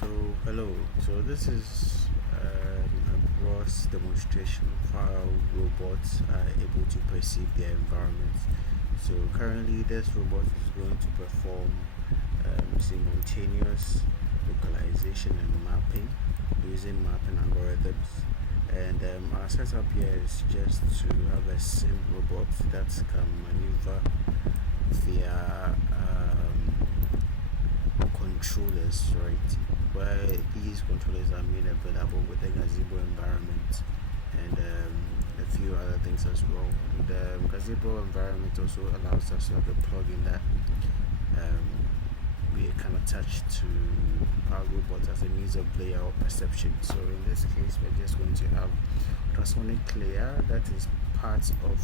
So hello. So this is a gross demonstration of how robots are able to perceive their environment. So currently, this robot is going to perform simultaneous localization and mapping using mapping algorithms. And our setup here is just to have a sim robot that can maneuver via controllers, right? Where these controllers are made available with the Gazebo environment and a few other things as well. The Gazebo environment also allows us to have a plugin that we can attach to our robot as a means of layer perception. So in this case, we're just going to have ultrasonic layer that is part of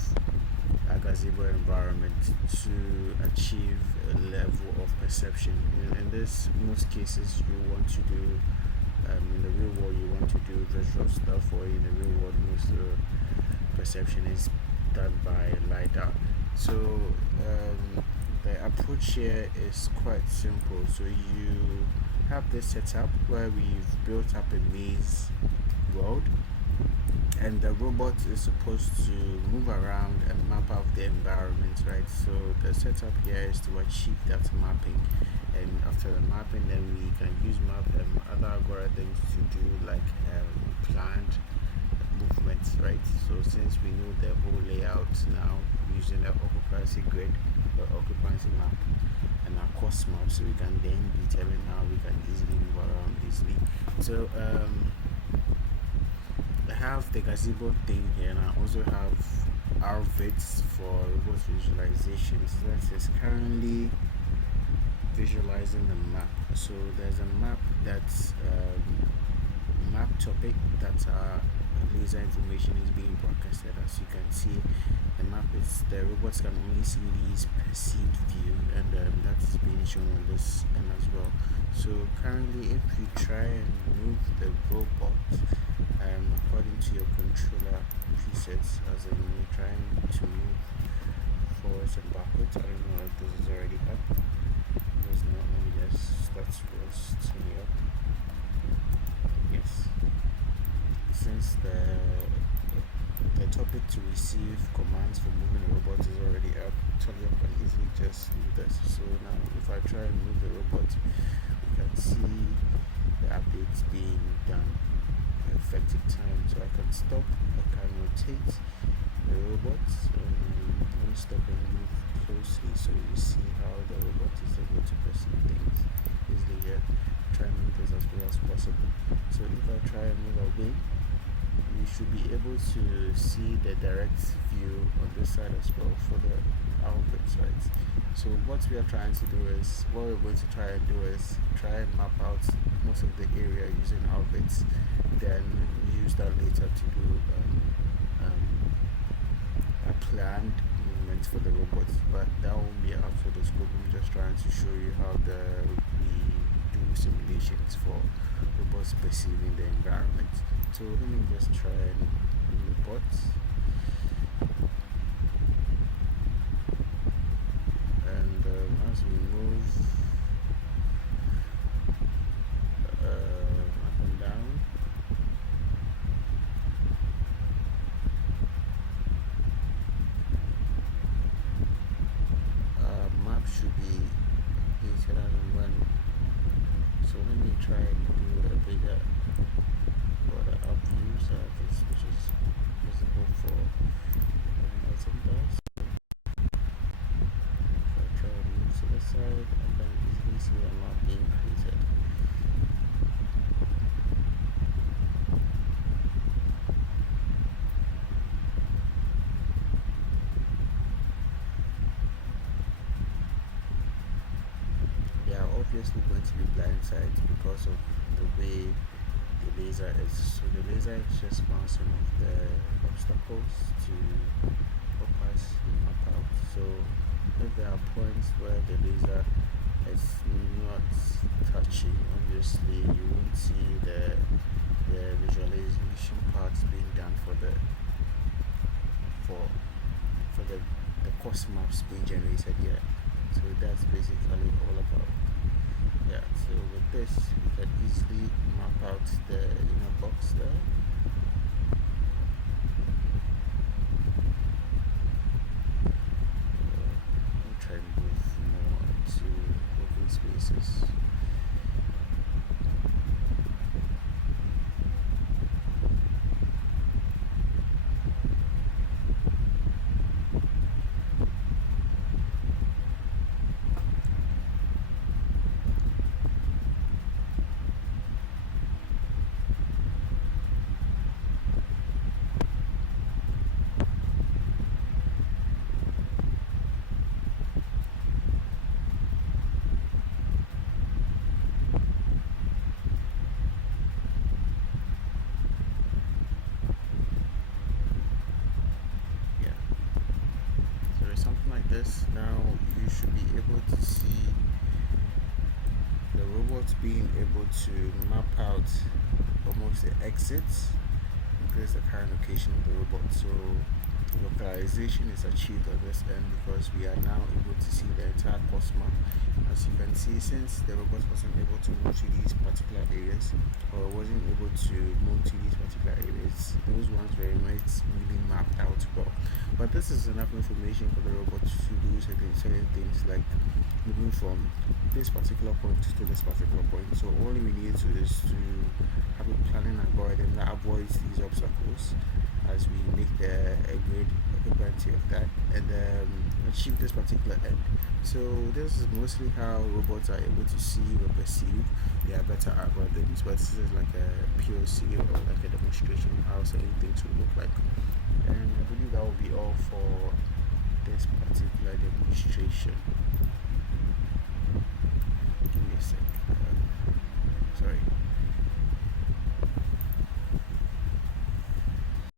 a Gazebo environment to achieve a level of perception. In this, most cases, you want to do in the real world, you want to do visual stuff, or in the real world, most perception is done by LiDAR. So the approach here is quite simple. So you have this setup where we've built up a maze world, and the robot is supposed to move around and map out the environment, right? So the setup here is to achieve that mapping, and after the mapping, then we can use map other algorithms to do like planned movements, right? So since we know the whole layout now using the occupancy grid or occupancy map and our cost map, so we can then determine how we can easily move around easily. So I have the Gazebo thing here, and I also have RVids for robot visualization. So that is currently visualizing the map. So there's a map that's map topic that laser information is being broadcasted. As you can see, the map is the robots can only see these perceived view, and that is being shown on this end as well. So currently, if you try and move the robot according to your controller presets, as in you're trying to move forwards and backwards. I don't know if this is already up. There's not. Let me just turn it up. Yes. Since the topic to receive commands for moving the robot is already up, Tony can easily just move this. So now if I try and move the robot, we can see the updates being done at effective time. So I can stop, I can rotate the robot, let me stop and move closely so you see how the robot is able to perceive things easily here. Try and move this as well as possible. So if I try and move away, we should be able to see the direct view on this side as well for the outputs, right? So what we are trying to do is, what we're going to try and do is try and map out most of the area using outputs, then use that later to do a planned movement for the robots, but that won't be out for the scope. I'm just trying to show you how we do simulations for robots perceiving the environment. So let me just try and move the bots. And as we move up and down, map should be updated as and when. So let me try and do a bigger or the up view so which is visible for everyone else. If I try and move to the side, I can easily see the map being created. They are obviously going to be blind sides because of the way the laser is. So the laser is just bouncing off the obstacles to help us map out. So if there are points where the laser is not touching, obviously you won't see the visualization parts being done for the course maps being generated here. So that's basically all about Yeah, so with this we can easily map out the inner box there. We'll try and move more to open spaces. Yeah. So with something like this, now you should be able to see the robot being able to map out almost the exits in place the current location of the robot. So localization is achieved on this end because we are now able to see the entire Cosma. As you can see, since the robot wasn't able to move to these particular areas or wasn't able to move to these particular areas, those ones were not really mapped out well. But this is enough information for the robot to do certain things like moving from this particular point to this particular point. So all we need to is to have a planning algorithm that avoids these obstacles as we make a great occupancy of that and achieve this particular end. So this is mostly how robots are able to see or perceive. There are better algorithms, but this is like a POC or like a demonstration of how certain things will look like. And I believe that will be all for this particular demonstration.